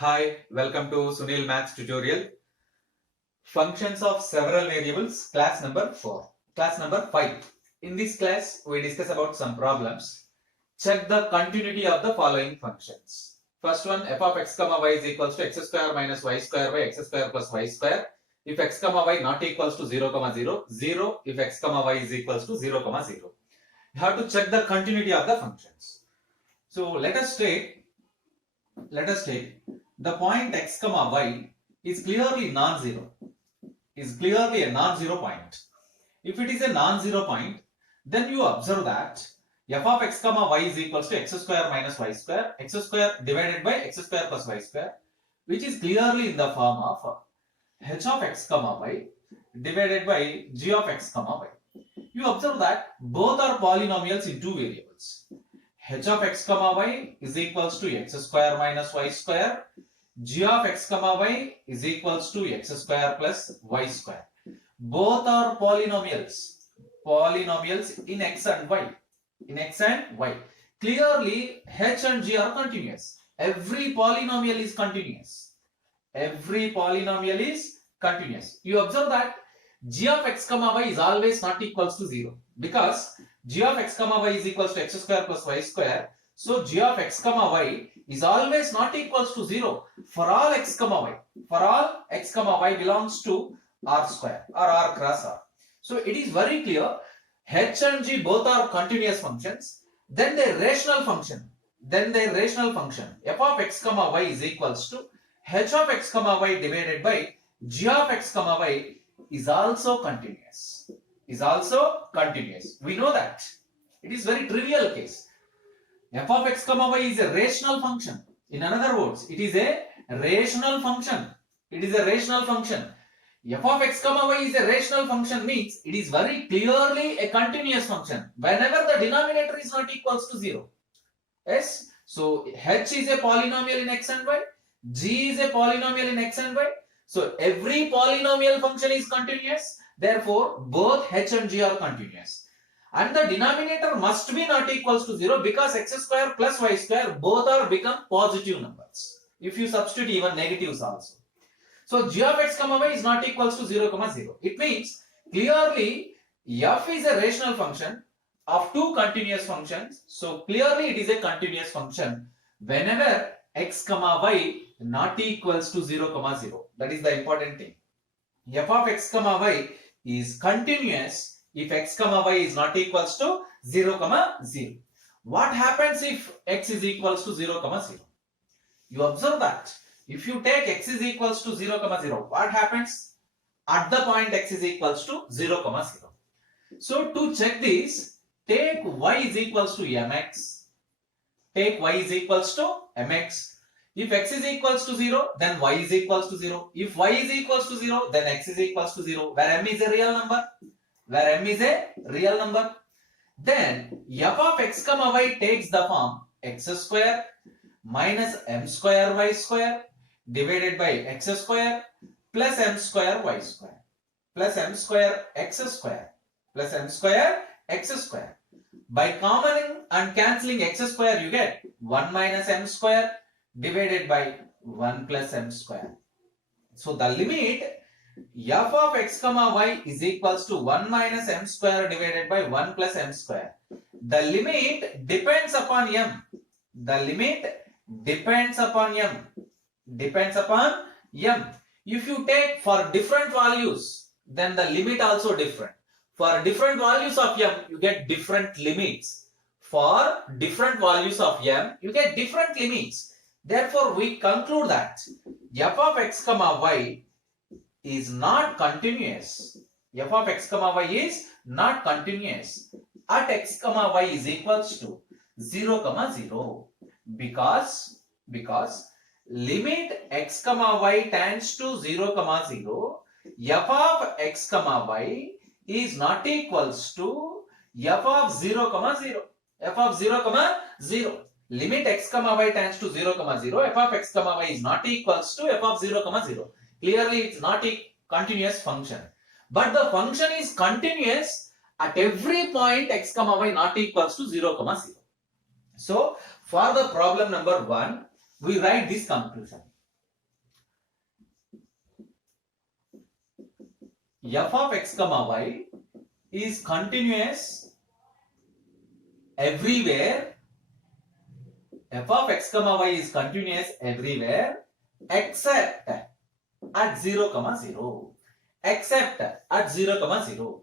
Hi, welcome to Sunil Maths tutorial. Functions of several variables, class number 4. Class number 5. In this class, we discuss about some problems. Check the continuity of the following functions. First one, f of x comma y is equals to x square minus y square by x square plus y square. If x comma y not equals to 0 comma 0, 0 if x comma y is equals to 0 comma 0. You have to check the continuity of the functions. So let us take the point x comma y is clearly non-zero, is clearly a non-zero point. If it is a non-zero point, then you observe that f of x comma y is equals to x square minus y square, x square divided by x square plus y square, which is clearly in the form of h of x comma y divided by g of x comma y. You observe that both are polynomials in two variables. H of x comma y is equals to x square minus y square. G of x comma y is equals to x square plus y square. Both are polynomials in x and y. Clearly, h and g are continuous. Every polynomial is continuous. You observe that g of x comma y is always not equals to 0 because g of x comma y is equals to x square plus y square. So g of x comma y is always not equals to 0 for all x comma y. For all x comma y belongs to r square or r cross r. So it is very clear h and g both are continuous functions. Then their rational function f of x comma y is equals to h of x comma y divided by g of x comma y is also continuous. We know that. It is very trivial case. F of x comma y is a rational function. In other words, it is a rational function. F of x comma y is a rational function means it is very clearly a continuous function whenever the denominator is not equals to 0. Yes. So h is a polynomial in x and y. G is a polynomial in x and y. So every polynomial function is continuous. Therefore, both h and g are continuous. And the denominator must be not equals to 0 because x square plus y square both are become positive numbers. If you substitute even negatives also. So g of x comma y is not equals to 0 comma 0. It means clearly f is a rational function of two continuous functions. So clearly it is a continuous function whenever x comma y not equals to 0 comma 0. That is the important thing. F of x comma y is continuous if x comma y is not equals to 0 comma 0. What happens if x is equals to 0 comma 0? You observe that if you take x is equals to 0 comma 0, what happens at the point x is equals to 0 comma 0? So to check this, take y is equals to mx. Take y is equals to mx. If x is equals to 0, then y is equals to 0. If y is equals to 0, then x is equals to 0. Where m is a real number. Then f of x comma y takes the form x square minus m square y square divided by x square plus m square y square plus m square x square plus m square x square. By commoning and cancelling x square, you get 1 minus m square divided by 1 plus m square. So the limit f of x comma y is equals to 1 minus m square divided by 1 plus m square. The limit depends upon m. If you take for different values, then the limit also different. For different values of m, you get different limits. For different values of m, you get different limits. Therefore, we conclude that f of x comma y is not continuous. F of x comma y is not continuous at x comma y is equals to 0 comma 0 because limit x comma y tends to 0 comma 0, f of x comma y is not equals to f of 0 comma 0. F of 0 comma 0. Limit x comma y tends to 0 comma 0, f of x comma y is not equals to f of 0 comma 0. Clearly it's not a continuous function. But the function is continuous at every point x comma y not equals to 0 comma 0. So for the problem number 1, we write this conclusion. f of x comma y is continuous everywhere. F of x comma y is continuous everywhere except at 0 comma 0. Except at 0 comma 0.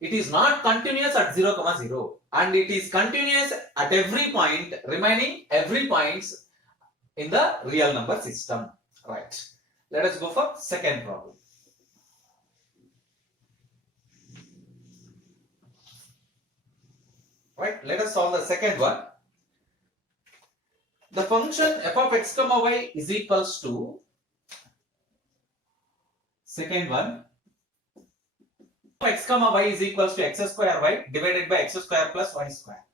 It is not continuous at 0 comma 0 and it is continuous at every point, remaining every points in the real number system. Right. Let us go for second problem. Right. Let us solve the second one. The function f of x comma y is equals to, second one, x comma y is equals to x square y divided by x square plus y square.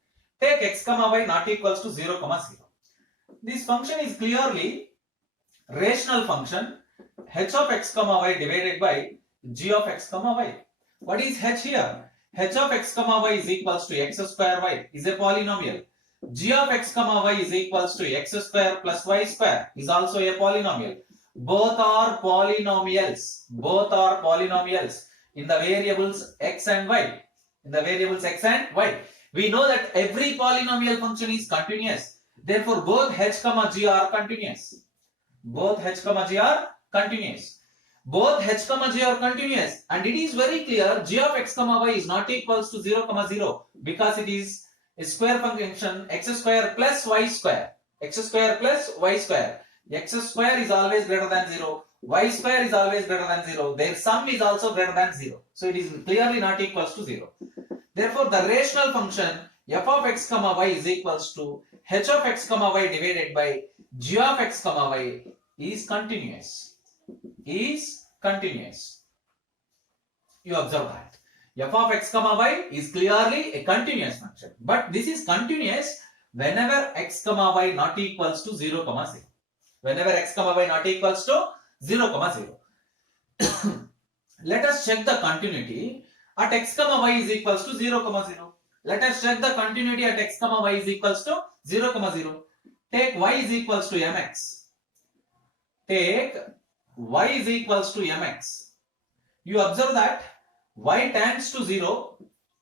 Take x comma y not equals to 0 comma 0. This function is clearly rational function h of x comma y divided by g of x comma y. What is h here? H of x comma y is equals to x square y is a polynomial. G of x comma y is equals to x square plus y square is also a polynomial. Both are polynomials. Both are polynomials in the variables x and y. In the variables x and y. We know that every polynomial function is continuous. Therefore, both h comma g are continuous. Both h comma g are continuous. Both h comma g are continuous, and it is very clear g of x comma y is not equals to 0 comma 0 because it is a square function x square plus y square. X square plus y square. X square is always greater than 0. Y square is always greater than 0. Their sum is also greater than 0. So it is clearly not equals to 0. Therefore, the rational function f of x comma y is equals to h of x comma y divided by g of x comma y is continuous. Is continuous. You observe that f of x comma y is clearly a continuous function, but this is continuous whenever x comma y not equals to 0 comma 0. Whenever x comma y not equals to 0 comma 0. Let us check the continuity at x comma y is equals to 0 comma 0. Let us check the continuity at x comma y is equals to 0 comma 0. Take y is equals to mx. Take y is equals to mx. You observe that y tends to 0,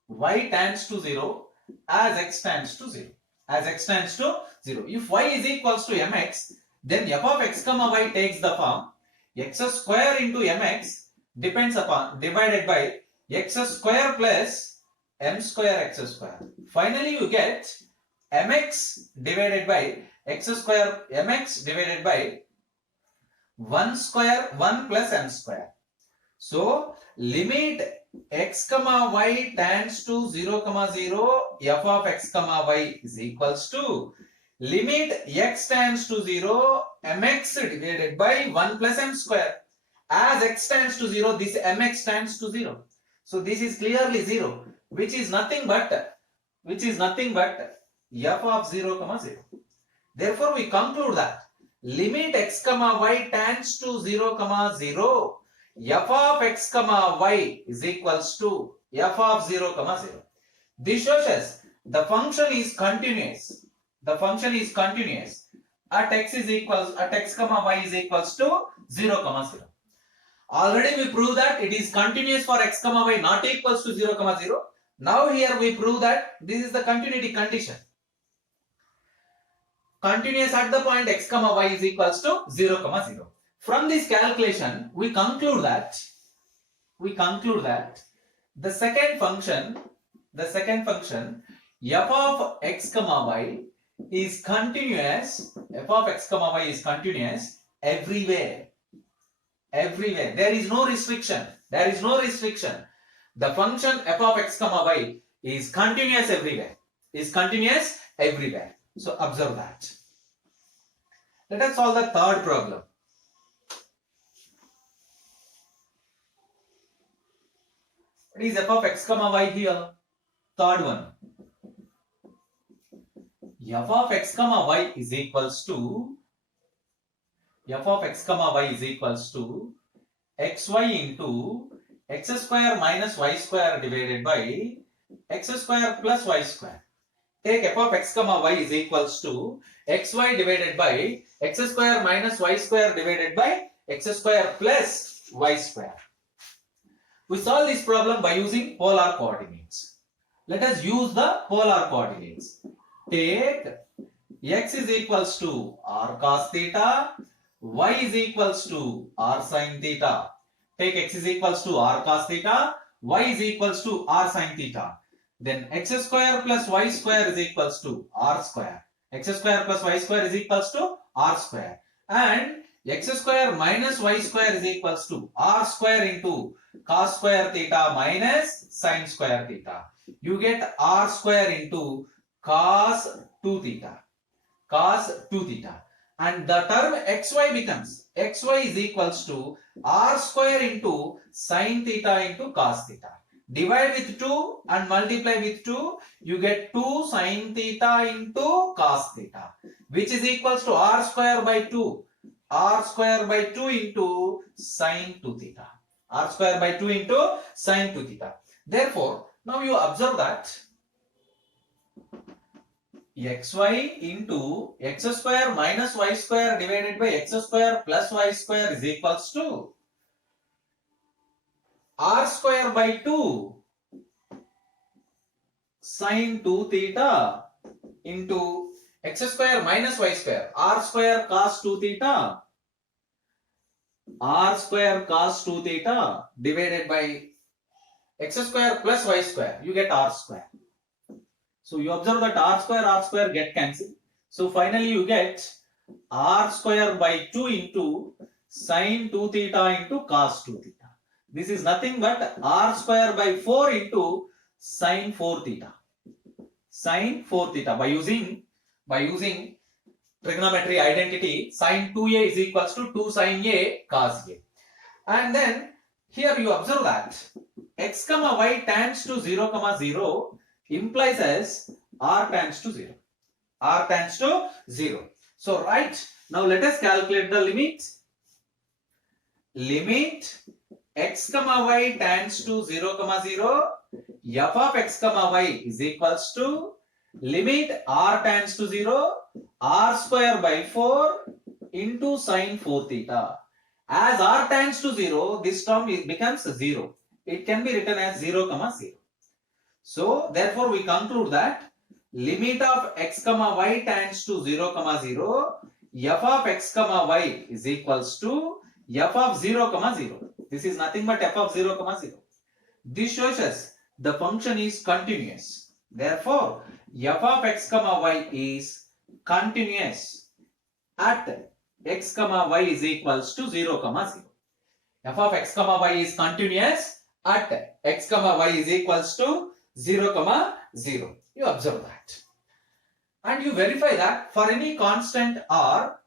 y tends to 0 as x tends to 0. As x tends to 0. If y is equals to mx, then f of x comma y takes the form x square into mx depends upon divided by x square plus m square x square. Finally, you get mx divided by x square, mx divided by 1 square 1 plus m square. So limit x comma y tends to 0 comma 0, f of x comma y is equals to limit x tends to 0, mx divided by 1 plus m square. As x tends to 0, this mx tends to 0. So this is clearly 0, which is nothing but f of 0 comma 0. Therefore, we conclude that limit x comma y tends to 0 comma 0, f of x comma y is equals to f of 0 comma 0. This shows us the function is continuous. The function is continuous at x comma y is equals to 0 comma 0. Already we proved that it is continuous for x comma y not equals to 0 comma 0. Now here we prove that this is the continuity condition. Continuous at the point x comma y is equals to 0 comma 0. From this calculation, we conclude that the second function f of x comma y is continuous. F of x comma y is continuous everywhere. Everywhere. There is no restriction. The function f of x comma y is continuous everywhere. So observe that. Let us solve the third problem. What is f of x comma y here? Third one. F of x comma y is equals to xy into x square minus y square divided by x square plus y square. Take f of x comma y is equals to xy divided by x square minus y square divided by x square plus y square. We solve this problem by using polar coordinates. Let us use the polar coordinates. Take x is equals to r cos theta, y is equals to r sin theta. Take x is equals to r cos theta, y is equals to r sin theta. Then x square plus y square is equals to r square. X square plus y square is equals to r square. And x square minus y square is equals to r square into cos square theta minus sin square theta. You get r square into cos 2 theta. Cos 2 theta. And the term xy becomes xy is equals to r square into sin theta into cos theta. Divide with 2 and multiply with 2, you get 2 sin theta into cos theta, which is equals to r square by 2. R square by 2 into sin 2 theta. R square by 2 into sin 2 theta. Therefore, now you observe that xy into x square minus y square divided by x square plus y square is equals to r square by 2 sin 2 theta into x square minus y square, r square cos 2 theta, r square cos 2 theta divided by x square plus y square, you get r square. So you observe that r square get cancelled. So finally you get r square by 2 into sin 2 theta into cos 2 theta. This is nothing but r square by 4 into sin 4 theta. Sin 4 theta by using trigonometry identity, sin 2a is equals to 2 sin a cos a. And then here you observe that x comma y tends to 0 comma 0 implies as r tends to 0. R tends to 0. So right, now let us calculate the limit. Limit x comma y tends to 0 comma 0, f of x comma y is equals to limit r tends to 0, r square by 4 into sin 4 theta. As r tends to 0, this term becomes 0. It can be written as 0 comma 0. So therefore we conclude that limit of x comma y tends to 0 comma 0, f of x comma y is equals to f of 0 comma 0. This is nothing but f of 0 comma 0. This shows us the function is continuous. Therefore, f of x comma y is continuous at x comma y is equals to 0 comma 0. F of x comma y is continuous at x comma y is equals to 0 comma 0. You observe that. And you verify that for any constant r,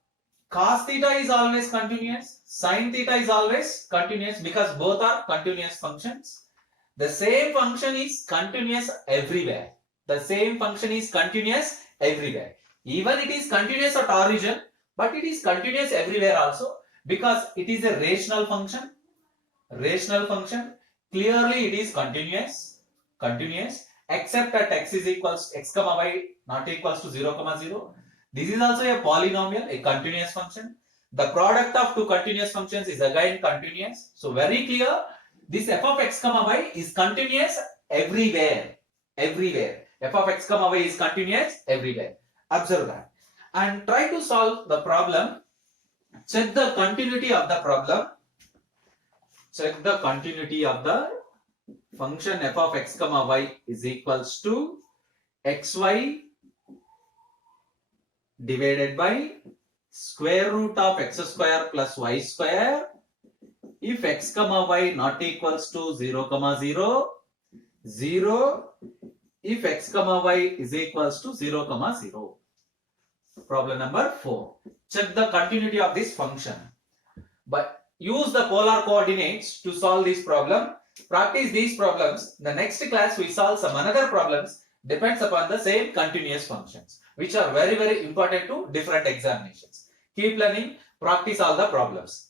cos theta is always continuous, sin theta is always continuous because both are continuous functions. The same function is continuous everywhere. The same function is continuous everywhere. Even it is continuous at origin, but it is continuous everywhere also because it is a rational function. Rational function. Clearly it is continuous except at x is equals x comma y not equals to 0 comma 0. This is also a polynomial, a continuous function. The product of two continuous functions is again continuous. So very clear, this f of x comma y is continuous everywhere. Everywhere. F of x comma y is continuous everywhere. Observe that. And try to solve the problem. Check the continuity of the problem. Check the continuity of the function f of x comma y is equals to xy divided by square root of x square plus y square if x comma y not equals to 0 comma 0, 0 if x comma y is equals to 0 comma 0. Problem number 4. Check the continuity of this function. But use the polar coordinates to solve this problem. Practice these problems. In the next class we solve some another problems depends upon the same continuous functions, which are very important to different examinations. Keep learning, practice all the problems.